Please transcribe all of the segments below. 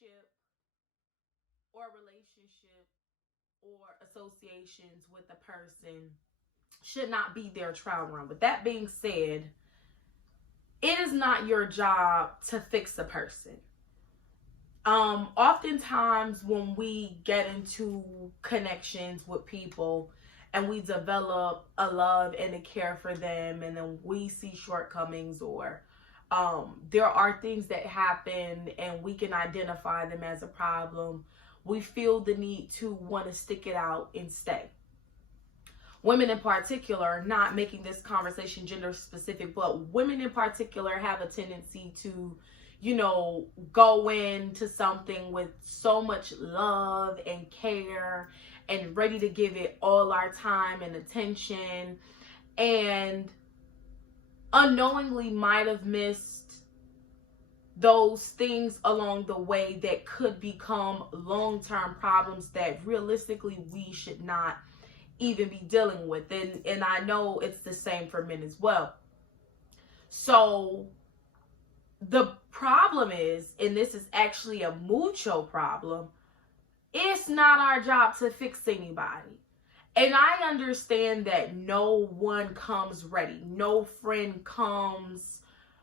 friendship or relationship or associations with a person should not be their trial run. With that being said, it is not your job to fix a person. Oftentimes when we get into connections with people and we develop a love and a care for them, and then we see shortcomings, or there are things that happen and we can identify them as a problem, we feel the need to want to stick it out and stay. Women in particular, not making this conversation gender specific, but women in particular have a tendency to, go into something with so much love and care and ready to give it all our time and attention, and unknowingly might have missed those things along the way that could become long-term problems that realistically we should not even be dealing with. And I know it's the same for men as well. So the problem is, and this is actually a mucho problem, it's not our job to fix anybody. And I understand that no one comes ready. No friend comes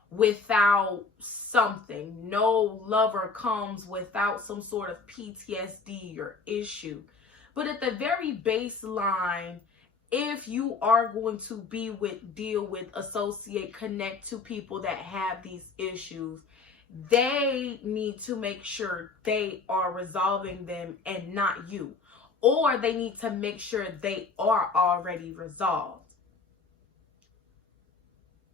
without something. No lover comes without some sort of PTSD or issue. But at the very baseline, if you are going to deal with, associate, connect to people that have these issues, they need to make sure they are resolving them and not you. Or they need to make sure they are already resolved.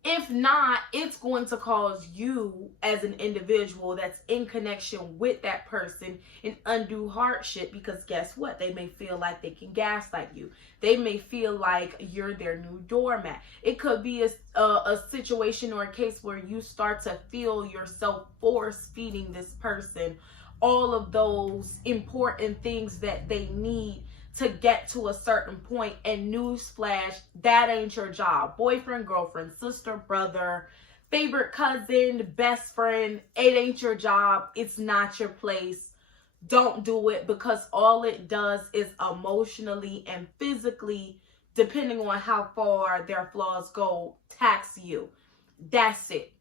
If not, it's going to cause you as an individual that's in connection with that person an undue hardship, because guess what? They may feel like they can gaslight you. They may feel like you're their new doormat. It could be a situation or a case where you start to feel yourself force feeding this person all of those important things that they need to get to a certain point. And newsflash, that ain't your job. Boyfriend, girlfriend, sister, brother, favorite cousin, best friend, it ain't your job. It's not your place. Don't do it, because all it does is emotionally and physically, depending on how far their flaws go, tax you. That's it.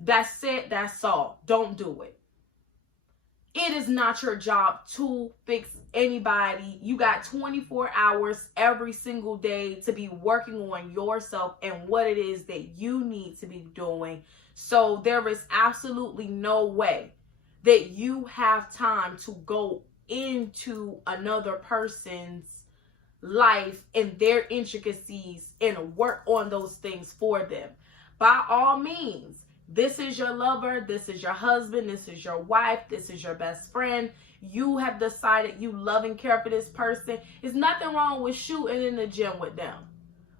That's it. That's all. Don't do it. It is not your job to fix anybody. You got 24 hours every single day to be working on yourself and what it is that you need to be doing. So there is absolutely no way that you have time to go into another person's life and their intricacies and work on those things for them. By all means, this is your lover, this is your husband, this is your wife, this is your best friend. You have decided you love and care for this person. There's nothing wrong with shooting in the gym with them.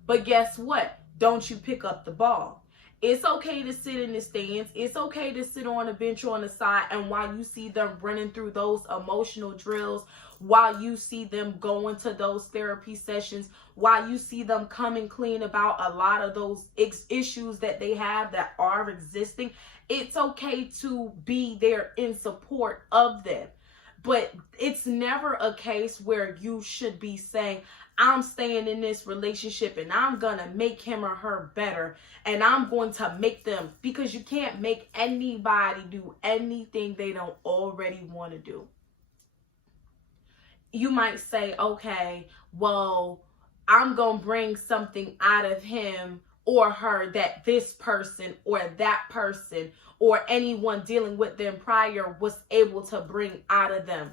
But guess what? Don't you pick up the ball. It's okay to sit in the stands. It's okay to sit on a bench or on the side, and while you see them running through those emotional drills, while you see them going to those therapy sessions, while you see them coming clean about a lot of those issues that they have that are existing, it's okay to be there in support of them. But it's never a case where you should be saying, I'm staying in this relationship and I'm going to make him or her better and I'm going to make them, because you can't make anybody do anything they don't already want to do. You might say, okay, well, I'm going to bring something out of him or her that this person or that person or anyone dealing with them prior was able to bring out of them.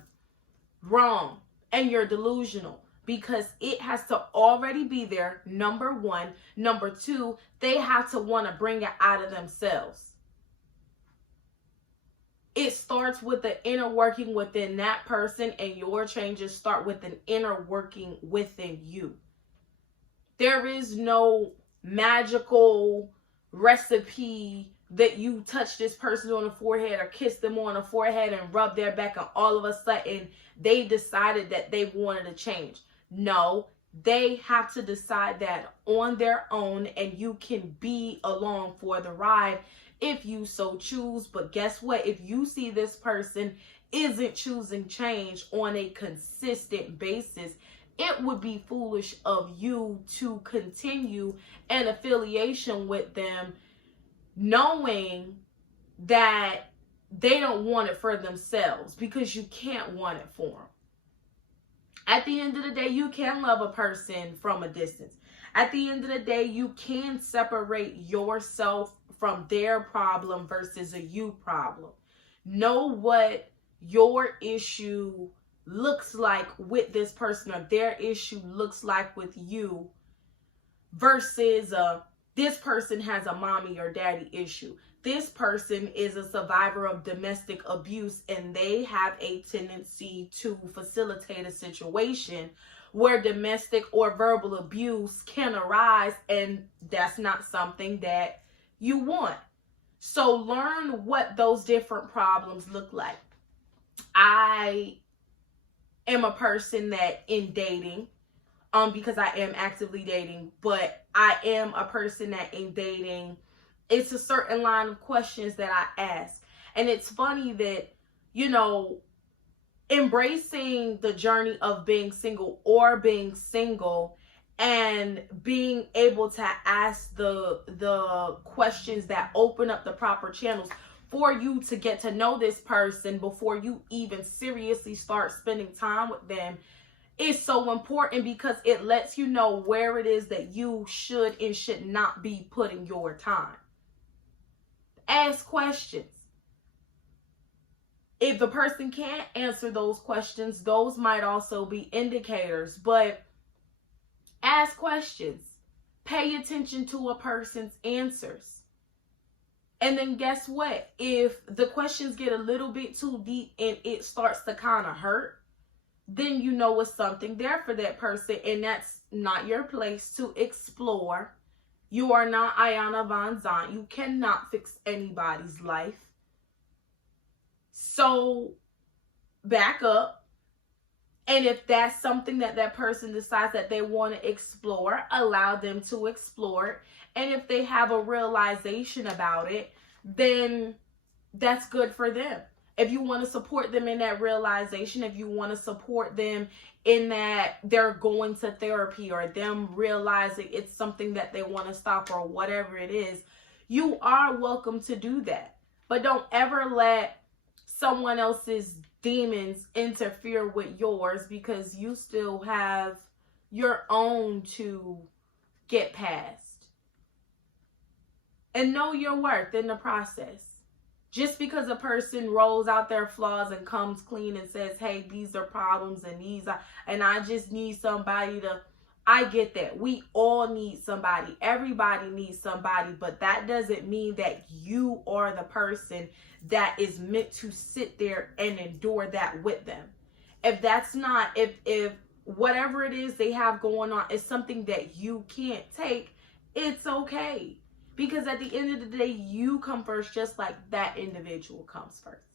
Wrong. And you're delusional, because it has to already be there, number one. Number two, they have to want to bring it out of themselves. It starts with the inner working within that person, and your changes start with an inner working within you. There is no magical recipe that you touch this person on the forehead or kiss them on the forehead and rub their back, and all of a sudden they decided that they wanted to change. No, they have to decide that on their own, and you can be along for the ride if you so choose. But guess what? If you see this person isn't choosing change on a consistent basis, it would be foolish of you to continue an affiliation with them, knowing that they don't want it for themselves, because you can't want it for them. At the end of the day, you can love a person from a distance. At the end of the day, you can separate yourself from their problem versus a you problem. Know what your issue looks like with this person, or their issue looks like with you, versus this person has a mommy or daddy issue. This person is a survivor of domestic abuse, and they have a tendency to facilitate a situation where domestic or verbal abuse can arise, and that's not something that you want. So learn what those different problems look like. I am a person that in dating, because I am actively dating, but I am a person that in dating, it's a certain line of questions that I ask. And it's funny that, you know, embracing the journey of being single and being able to ask the questions that open up the proper channels for you to get to know this person before you even seriously start spending time with them is so important, because it lets you know where it is that you should and should not be putting your time. Ask questions. If the person can't answer those questions, those might also be indicators, but ask questions. Pay attention to a person's answers. And then guess what? If the questions get a little bit too deep and it starts to kind of hurt, then you know it's something there for that person, and that's not your place to explore. You are not Ayana Von Zant. You cannot fix anybody's life. So back up. And if that's something that that person decides that they want to explore, allow them to explore it. And if they have a realization about it, then that's good for them. If you want to support them in that realization, if you want to support them in that they're going to therapy, or them realizing it's something that they want to stop, or whatever it is, you are welcome to do that. But don't ever let someone else's demons interfere with yours, because you still have your own to get past. And know your worth in the process. Just because a person rolls out their flaws and comes clean and says, hey, these are problems and I just need somebody to, I get that. We all need somebody. Everybody needs somebody, but that doesn't mean that you are the person that is meant to sit there and endure that with them. If that's not, if whatever it is they have going on is something that you can't take, it's okay. Because at the end of the day, you come first, just like that individual comes first.